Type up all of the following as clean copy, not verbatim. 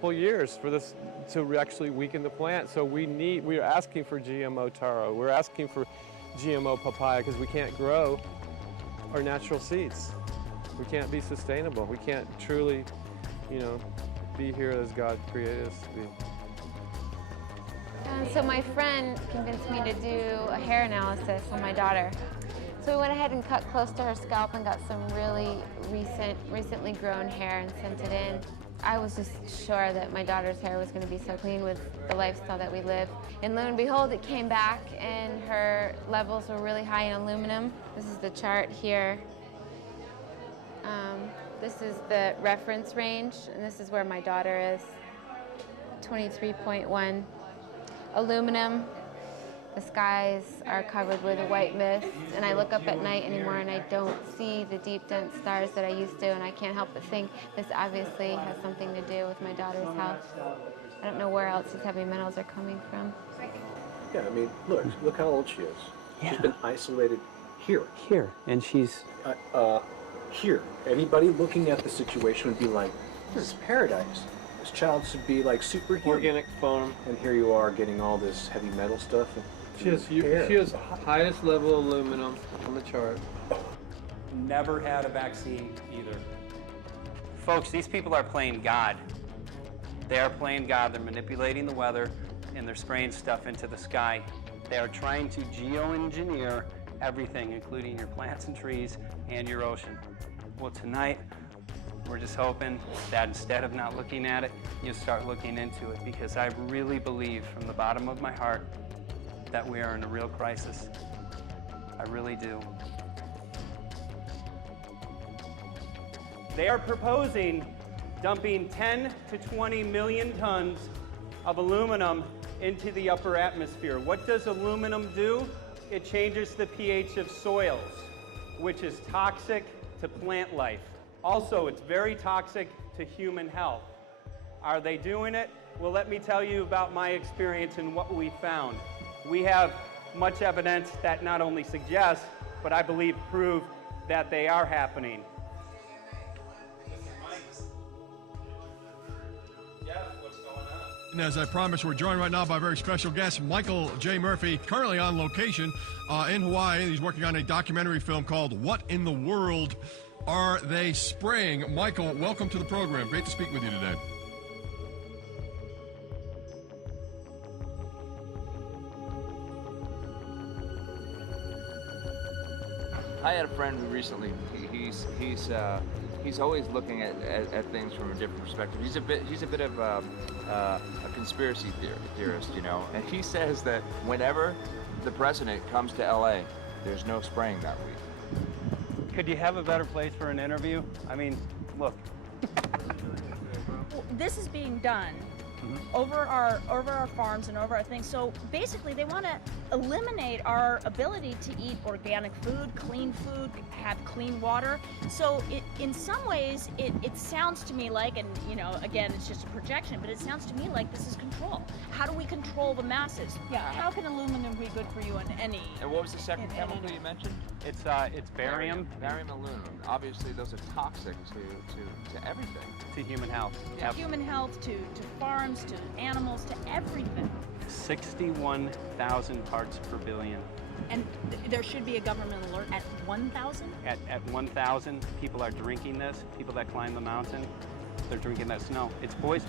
couple years for this to actually weaken the plant. So we are asking for GMO taro. We're asking for GMO papaya because we can't grow our natural seeds. We can't be sustainable. We can't truly, be here as God created us to be. So my friend convinced me to do a hair analysis on my daughter. So we went ahead and cut close to her scalp and got some really recently grown hair and sent it in. I was just sure that my daughter's hair was going to be so clean with the lifestyle that we live. And lo and behold, it came back and her levels were really high in aluminum. This is the chart here. This is the reference range, and this is where my daughter is. 23.1. Aluminum. The skies are covered with a white mist, and I look up at night anymore and I don't see the deep, dense stars that I used to, and I can't help but think this obviously has something to do with my daughter's health. I don't know where else these heavy metals are coming from. Yeah, I mean, look how old she is. Yeah. She's been isolated here. Here, and she's... Here. Anybody looking at the situation would be like, this is paradise. This child should be like superhuman. Organic farm. And here you are getting all this heavy metal stuff. She has highest level aluminum on the chart. Never had a vaccine either. Folks, these people are playing God. They are playing God. They're manipulating the weather and they're spraying stuff into the sky. They are trying to geoengineer everything, including your plants and trees and your ocean. Well, tonight, we're just hoping that instead of not looking at it, you start looking into it, because I really believe from the bottom of my heart that we are in a real crisis. I really do. They are proposing dumping 10 to 20 million tons of aluminum into the upper atmosphere. What does aluminum do? It changes the pH of soils, which is toxic to plant life. Also, it's very toxic to human health. Are they doing it? Well, let me tell you about my experience and what we found. We have much evidence that not only suggests, but I believe prove that they are happening. And as I promised, we're joined right now by a very special guest, Michael J. Murphy, currently on location in Hawaii. He's working on a documentary film called What in the World Are They Spraying? Michael, welcome to the program. Great to speak with you today. I had a friend who recently, he's always looking at things from a different perspective. He's a bit of a conspiracy theorist, and he says that whenever the president comes to LA, there's no spraying that week. Could you have a better place for an interview? I mean, look. Well, this is being done over our farms and over our things. So basically, they want to eliminate our ability to eat organic food, have clean water. So in some ways, it sounds to me like, and again, it's just a projection, but it sounds to me like this is control. How do we control the masses? Yeah. How can aluminum be good for you in any? And what was the second chemical you mentioned? It's barium. Barium aluminum. Obviously, those are toxic to everything. To human health. To human health, to farms, to animals, to everything. 61,000 parts per billion. And there should be a government alert at 1,000? At 1,000, people are drinking this. People that climb the mountain, they're drinking that snow. It's poison.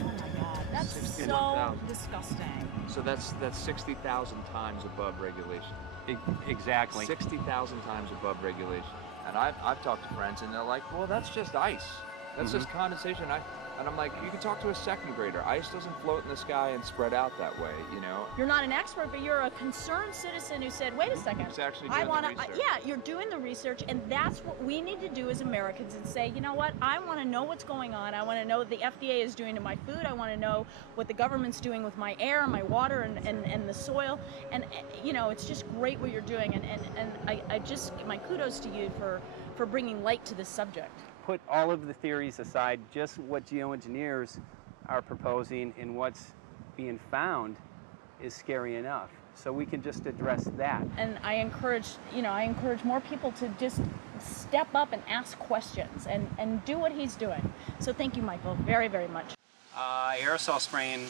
Oh my God, that's so disgusting. So that's 60,000 times above regulation. Exactly. 60,000 times above regulation. And I've talked to friends and they're like, well, that's just ice. That's just condensation. And I'm like, you can talk to a second grader. Ice doesn't float in the sky and spread out that way, You're not an expert, but you're a concerned citizen who said, wait a second. Who's actually doing the research. Yeah, you're doing the research, and that's what we need to do as Americans and say, you know what, I want to know what's going on. I want to know what the FDA is doing to my food. I want to know what the government's doing with my air, my water, and the soil. And, it's just great what you're doing. And I just, my kudos to you for bringing light to this subject. Put all of the theories aside, just what geoengineers are proposing and what's being found is scary enough. So we can just address that. And I encourage more people to just step up and ask questions and do what he's doing. So thank you, Michael, very, very much. Aerosol spraying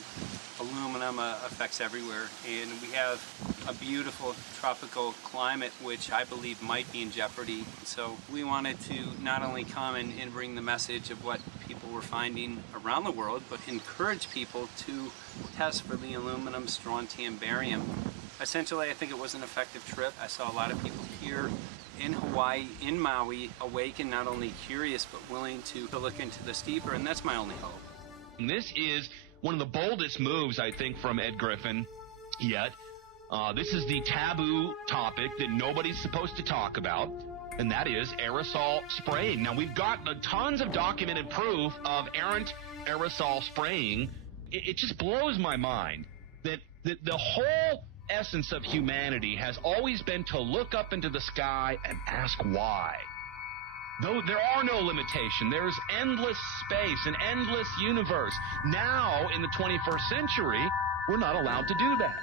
aluminum affects everywhere, and we have a beautiful tropical climate which I believe might be in jeopardy. So we wanted to not only come and bring the message of what people were finding around the world, but encourage people to test for the aluminum, strontium, barium. Essentially, I think it was an effective trip. I saw a lot of people here in Hawaii, in Maui, awake and not only curious, but willing to look into this deeper, and that's my only hope. This is one of the boldest moves, I think, from Ed Griffin yet. This is the taboo topic that nobody's supposed to talk about, and that is aerosol spraying. Now, we've got tons of documented proof of errant aerosol spraying. It just blows my mind that the whole essence of humanity has always been to look up into the sky and ask why. Though there are no limitations, there's endless space, an endless universe. Now, in the 21st century, we're not allowed to do that.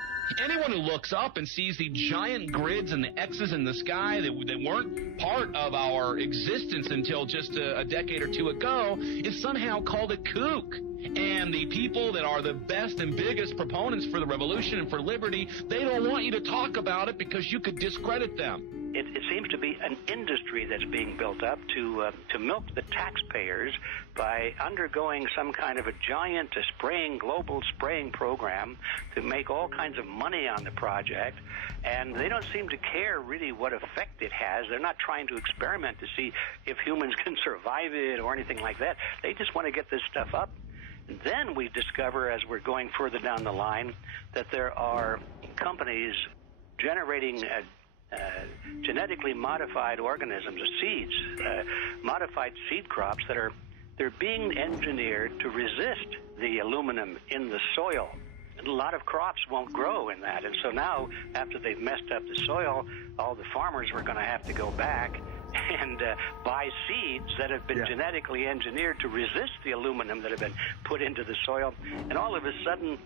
Anyone who looks up and sees the giant grids and the X's in the sky that weren't part of our existence until just a decade or two ago is somehow called a kook. And the people that are the best and biggest proponents for the revolution and for liberty, they don't want you to talk about it because you could discredit them. It seems to be an industry that's being built up to milk the taxpayers by undergoing some kind of a giant global spraying program to make all kinds of money on the project. And they don't seem to care really what effect it has. They're not trying to experiment to see if humans can survive it or anything like that. They just want to get this stuff up. And then we discover, as we're going further down the line, that there are companies generating genetically modified organisms, seeds, modified seed crops they're being engineered to resist the aluminum in the soil. And a lot of crops won't grow in that. And so now, after they've messed up the soil, all the farmers were going to have to go back and buy seeds that have been genetically engineered to resist the aluminum that have been put into the soil. And all of a sudden,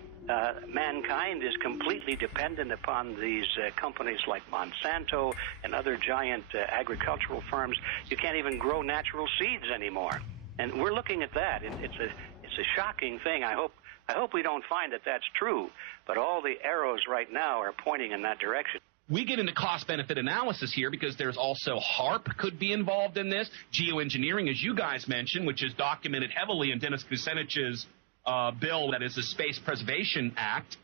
mankind is completely dependent upon these companies like Monsanto and other giant agricultural firms. You can't even grow natural seeds anymore. And we're looking at that. It's a shocking thing. I hope we don't find that that's true. But all the arrows right now are pointing in that direction. We get into cost-benefit analysis here because there's also HARP could be involved in this. Geoengineering, as you guys mentioned, which is documented heavily in Dennis Kucinich's bill, that is the Space Preservation Act,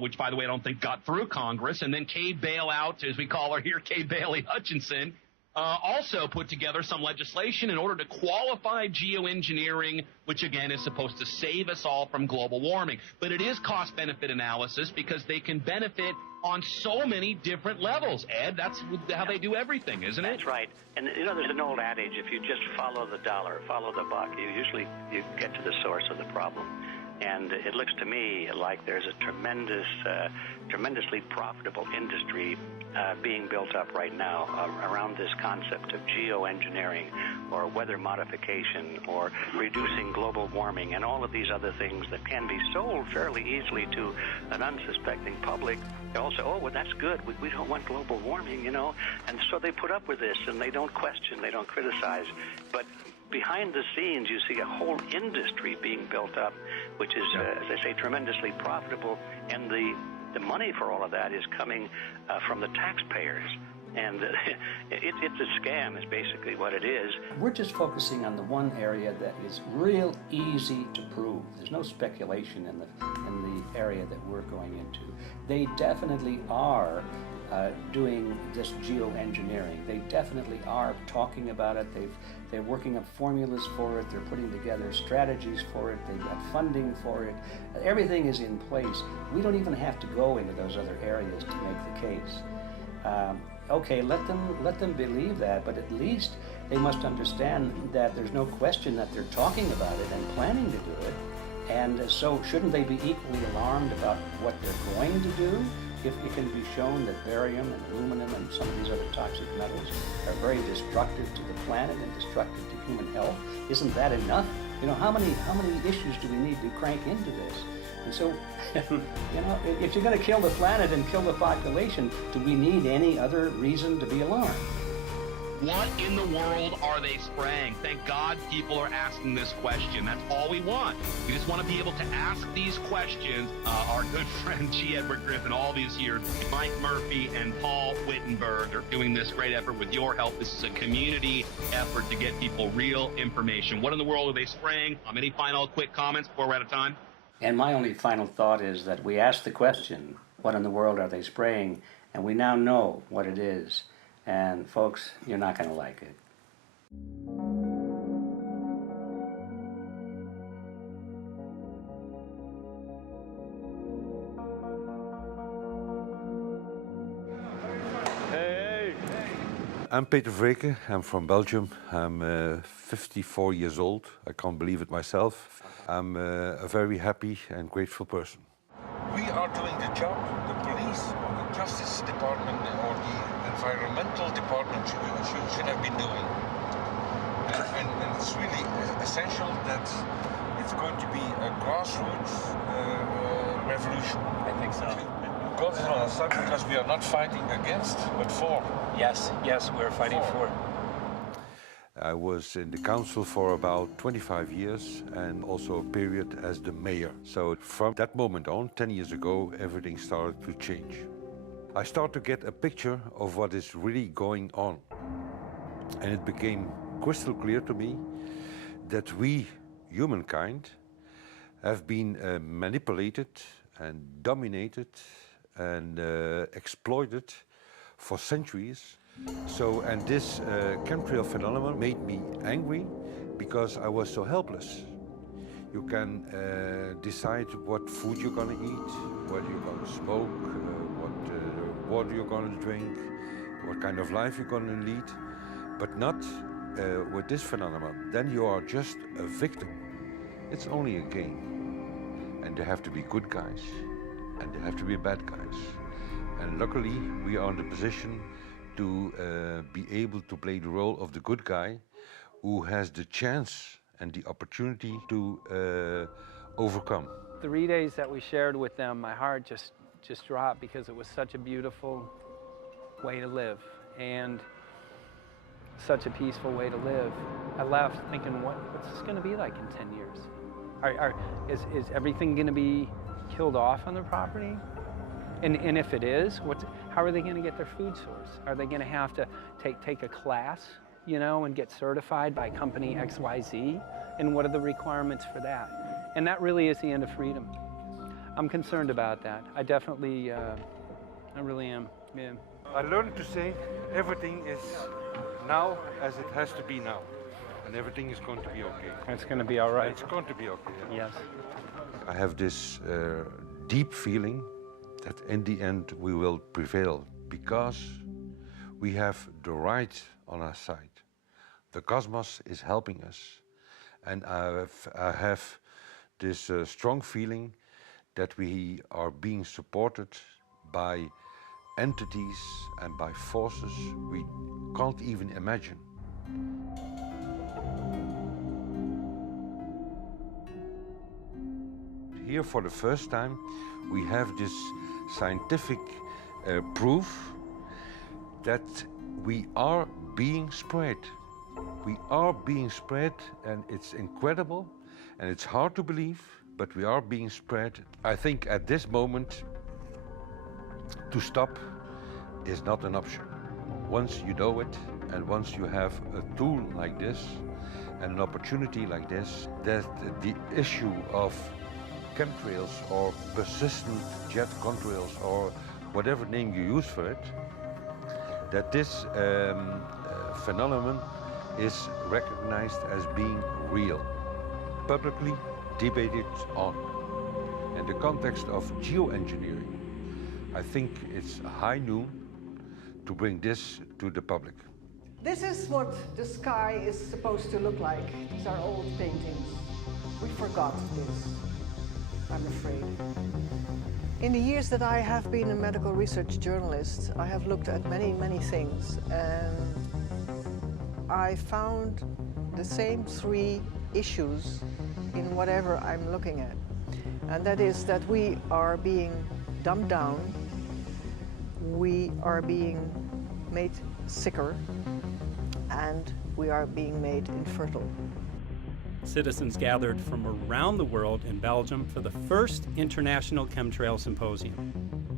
which, by the way, I don't think got through Congress. And then Kay Bailout, as we call her here, Kay Bailey Hutchinson, also put together some legislation in order to qualify geoengineering, which, again, is supposed to save us all from global warming. But it is cost-benefit analysis because they can benefit on so many different levels. Ed, that's how they do everything, isn't it? That's right. And, there's an old adage, if you just follow the dollar, follow the buck, you get to the source of the problem. And it looks to me like there's a tremendously profitable industry being built up right now around this concept of geoengineering or weather modification or reducing global warming and all of these other things that can be sold fairly easily to an unsuspecting public. They all say, oh, well, that's good. We don't want global warming, And so they put up with this, and they don't question, they don't criticize. But behind the scenes, you see a whole industry being built up, which is, as I say, tremendously profitable, and the money for all of that is coming from the taxpayers. And it's a scam is basically what it is. We're just focusing on the one area that is real easy to prove. There's no speculation in the area that we're going into. They definitely are doing this geoengineering. They definitely are talking about it. They're working up formulas for it. They're putting together strategies for it. They've got funding for it. Everything is in place. We don't even have to go into those other areas to make the case. Okay, let them believe that, but at least they must understand that there's no question that they're talking about it and planning to do it. And so shouldn't they be equally alarmed about what they're going to do if it can be shown that barium and aluminum and some of these other toxic metals are very destructive to the planet and destructive to human health? Isn't that enough? How many issues do we need to crank into this? And so, if you're going to kill the planet and kill the population, do we need any other reason to be alarmed? What in the world are they spraying? Thank God people are asking this question. That's all we want. We just want to be able to ask these questions. Our good friend G. Edward Griffin, all these years, Mike Murphy and Paul Wittenberg are doing this great effort with your help. This is a community effort to get people real information. What in the world are they spraying? Any final quick comments before we're out of time? And my only final thought is that we asked the question, what in the world are they spraying? And we now know what it is. And folks, you're not going to like it. Hey! I'm Peter Vreke. I'm from Belgium. I'm 54 years old. I can't believe it myself. I'm a very happy and grateful person. We are doing the job the police or the Justice Department or the Environmental Department should have been doing. And it's really essential that it's going to be a grassroots revolution. I think so. God is on our side because we are not fighting against, but for. Yes, we're fighting for. I was in the council for about 25 years and also a period as the mayor. So from that moment on, 10 years ago, everything started to change. I started to get a picture of what is really going on. And it became crystal clear to me that we, humankind, have been manipulated and dominated and exploited for centuries. And this chemtrail phenomenon made me angry because I was so helpless. You can decide what food you're going to eat, what you're going to smoke, what water you're going to drink, what kind of life you're going to lead, but not with this phenomenon. Then you are just a victim. It's only a game. And there have to be good guys, and there have to be bad guys. And luckily, we are in the position to be able to play the role of the good guy who has the chance and the opportunity to overcome. 3 days that we shared with them, my heart just dropped because it was such a beautiful way to live and such a peaceful way to live. I left thinking, what's this going to be like in 10 years? Is everything going to be killed off on the property? And if it is, how are they going to get their food source? Are they going to have to take a class, and get certified by company XYZ? And what are the requirements for that? And that really is the end of freedom. I'm concerned about that. I definitely, I really am. Yeah. I learned to say everything is now as it has to be now. And everything is going to be okay. It's going to be all right. It's going to be okay. Yes. I have this deep feeling that in the end we will prevail because we have the right on our side. The cosmos is helping us. And I have this strong feeling that we are being supported by entities and by forces we can't even imagine. Here for the first time we have this scientific proof that we are being spread. We are being spread, and it's incredible and it's hard to believe, but we are being spread. I think at this moment to stop is not an option. Once you know it and once you have a tool like this and an opportunity like this, that the issue of chemtrails or persistent jet contrails or whatever name you use for it, that this phenomenon is recognized as being real, publicly debated on. In the context of geoengineering, I think it's high noon to bring this to the public. This is what the sky is supposed to look like. These are old paintings. We forgot this, I'm afraid. In the years that I have been a medical research journalist, I have looked at many, many things, and I found the same three issues in whatever I'm looking at. And that is that we are being dumbed down, we are being made sicker, and we are being made infertile. Citizens gathered from around the world in Belgium for the first International Chemtrail Symposium.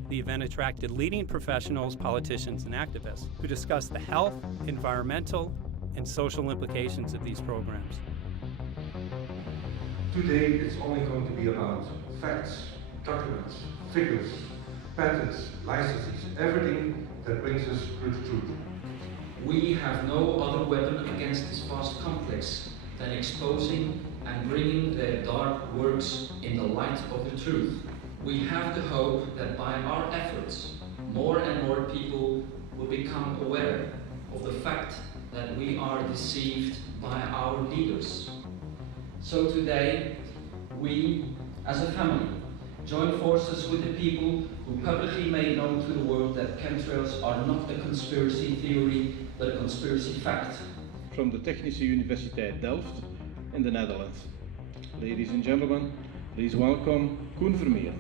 The event attracted leading professionals, politicians, and activists who discussed the health, environmental, and social implications of these programs. Today it's only going to be about facts, documents, figures, patents, licenses, everything that brings us to the truth. We have no other weapon against this vast complex than exposing and bringing the dark works in the light of the truth. We have the hope that by our efforts, more and more people will become aware of the fact that we are deceived by our leaders. So today, we, as a family, join forces with the people who publicly made known to the world that chemtrails are not a conspiracy theory, but a conspiracy fact. From the Technische Universiteit Delft in the Netherlands. Ladies and gentlemen, please welcome Koen Vermeer.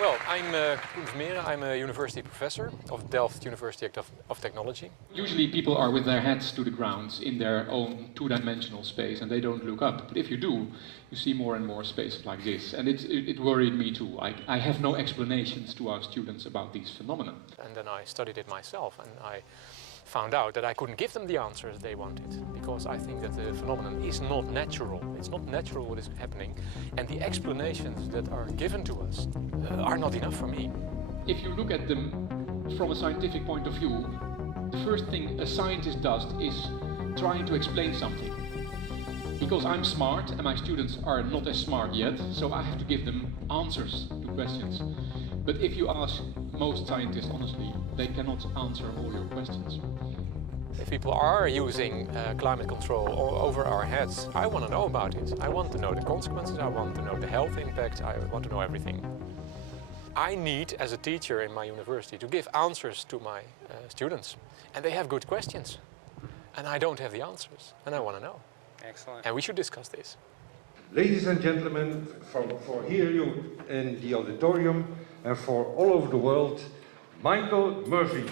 Well, I'm Koen Vermeer. I'm a university professor of Delft University of Technology. Usually people are with their heads to the ground in their own two-dimensional space and they don't look up. But if you do, you see more and more spaces like this. And it worried me too. I have no explanations to our students about these phenomena. And then I studied it myself and I found out that I couldn't give them the answers they wanted because I think that the phenomenon is not natural. It's not natural what is happening, and the explanations that are given to us are not enough for me. If you look at them from a scientific point of view, the first thing a scientist does is trying to explain something. Because I'm smart and my students are not as smart yet, so I have to give them answers to questions. But if you ask most scientists honestly, they cannot answer all your questions. If people are using climate control over our heads, I want to know about it. I want to know the consequences, I want to know the health impact, I want to know everything. I need, as a teacher in my university, to give answers to my students. And they have good questions. And I don't have the answers, and I want to know. Excellent. And we should discuss this. Ladies and gentlemen, for here you in the auditorium and for all over the world, Michael Murphy.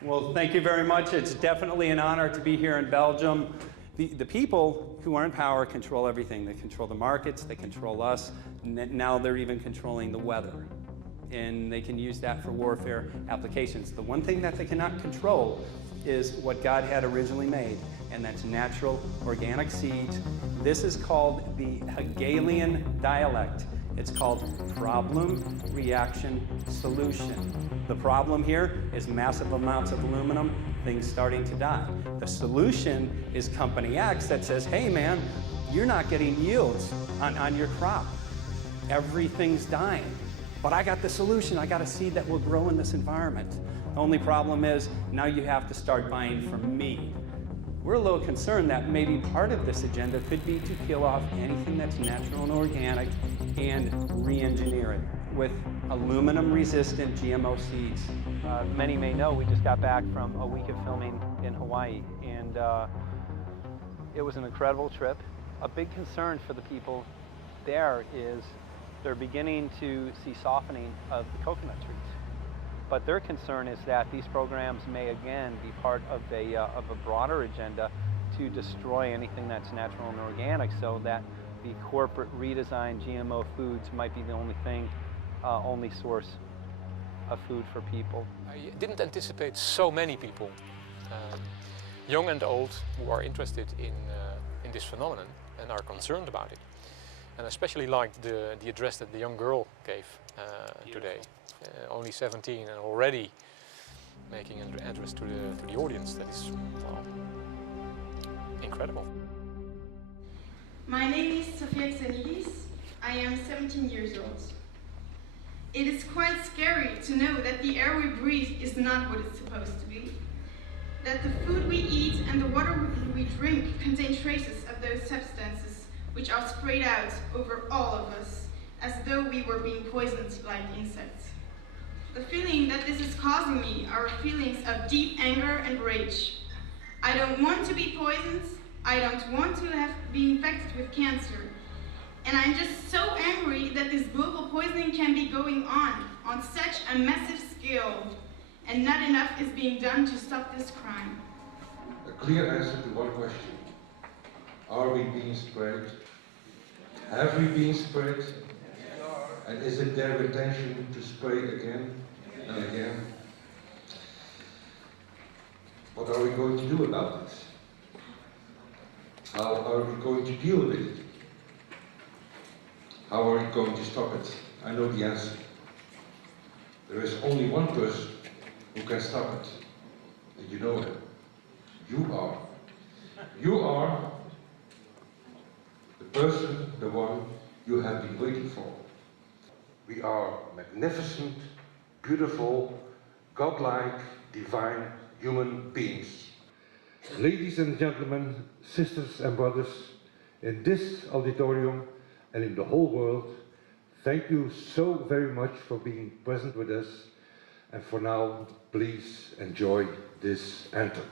Well, thank you very much. It's definitely an honor to be here in Belgium. The people who are in power control everything. They control the markets, they control us, now they're even controlling the weather. And they can use that for warfare applications. The one thing that they cannot control is what God had originally made, and that's natural organic seeds. This is called the Hegelian dialect. It's called problem, reaction, solution. The problem here is massive amounts of aluminum, things starting to die. The solution is company X that says, hey man, you're not getting yields on your crop. Everything's dying. But I got the solution, I got a seed that will grow in this environment. The only problem is now you have to start buying from me. We're a little concerned that maybe part of this agenda could be to kill off anything that's natural and organic and re-engineer it with aluminum-resistant GMO seeds. Many may know we just got back from a week of filming in Hawaii, and it was an incredible trip. A big concern for the people there is they're beginning to see softening of the coconut trees. But their concern is that these programs may again be part of a broader agenda to destroy anything that's natural and organic, so that the corporate redesigned GMO foods might be the only thing, only source of food for people. I didn't anticipate so many people, young and old, who are interested in this phenomenon and are concerned about it. And I especially liked the address that the young girl gave today. Only 17 and already making an address to the audience. That is, well, incredible. My name is Sofia Xenidis. I am 17 years old. It is quite scary to know that the air we breathe is not what it's supposed to be. That the food we eat and the water we drink contain traces of those substances which are sprayed out over all of us, as though we were being poisoned like insects. The feeling that this is causing me are feelings of deep anger and rage. I don't want to be poisoned, I don't want to be infected with cancer, and I'm just so angry that this global poisoning can be going on such a massive scale, and not enough is being done to stop this crime. A clear answer to one question. Are we being sprayed? Have we been sprayed? And is it their intention to spray again and again? What are we going to do about it? How are we going to deal with it? How are we going to stop it? I know the answer. There is only one person who can stop it, and you know him. You are. You are the person, the one you have been waiting for. We are magnificent, beautiful, godlike, divine human beings. Ladies and gentlemen, sisters and brothers, in this auditorium and in the whole world, thank you so very much for being present with us. And for now, please enjoy this anthem.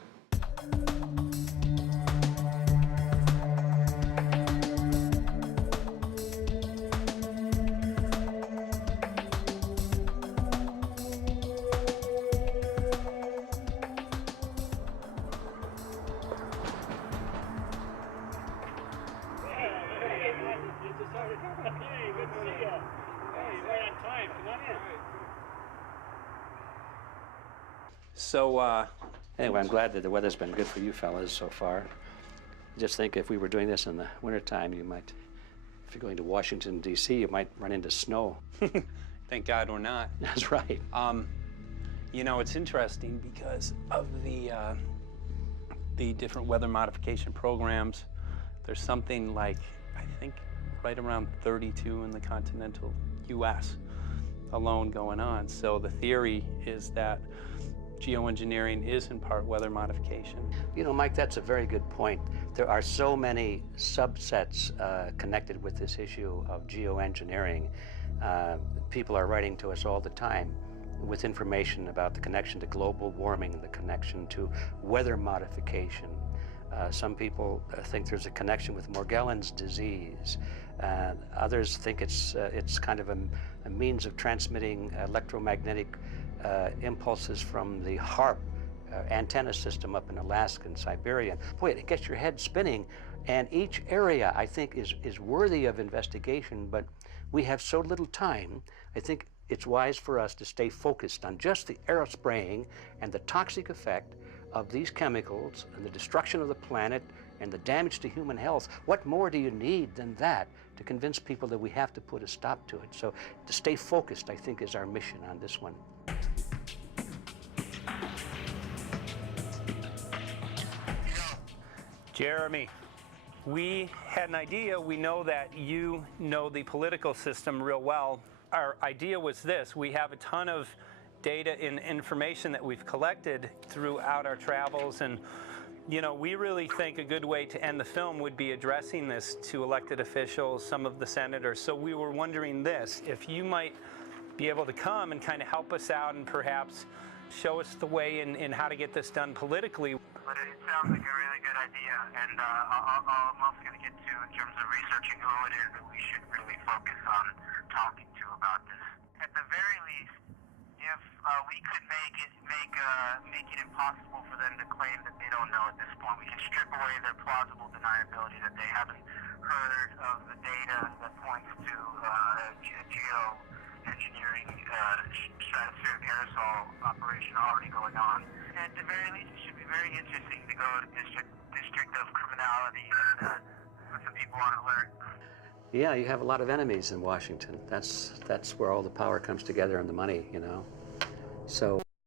So, anyway, I'm glad that the weather's been good for you fellas so far. Just think if we were doing this in the wintertime, you might, if you're going to Washington, D.C., you might run into snow. Thank God we're not. That's right. You know, it's interesting because of the different weather modification programs. There's something like, I think, right around 32 in the continental U.S. alone going on. So the theory is that geoengineering is in part weather modification. You know, Mike, that's a very good point. There are so many subsets connected with this issue of geoengineering. People are writing to us all the time with information about the connection to global warming, the connection to weather modification. Some people think there's a connection with Morgellons disease. Others think it's kind of a means of transmitting electromagnetic impulses from the HARP antenna system up in Alaska and Siberia. Boy, it gets your head spinning. And each area, I think, is worthy of investigation, but we have so little time. I think it's wise for us to stay focused on just the aerospraying and the toxic effect of these chemicals and the destruction of the planet and the damage to human health. What more do you need than that to convince people that we have to put a stop to it? So to stay focused, I think, is our mission on this one. Jeremy, we had an idea. We know that you know the political system real well. Our idea was this. We have a ton of data and information that we've collected throughout our travels, and you know, we really think a good way to end the film would be addressing this to elected officials, some of the senators. So we were wondering this, if you might be able to come and kind of help us out and perhaps show us the way in how to get this done politically. But it sounds like a really good idea, and I'm also going to get to, in terms of researching who it is that we should really focus on talking to about this. At the very least, if we could make it impossible for them to claim that they don't know at this point, we can strip away their plausible deniability that they haven't heard of the data that points to geoengineering stratospheric aerosol operation already going on. At the very least, it should be very interesting to go to District of Criminality and put some people on alert. Yeah, you have a lot of enemies in Washington. That's where all the power comes together and the money, you know. So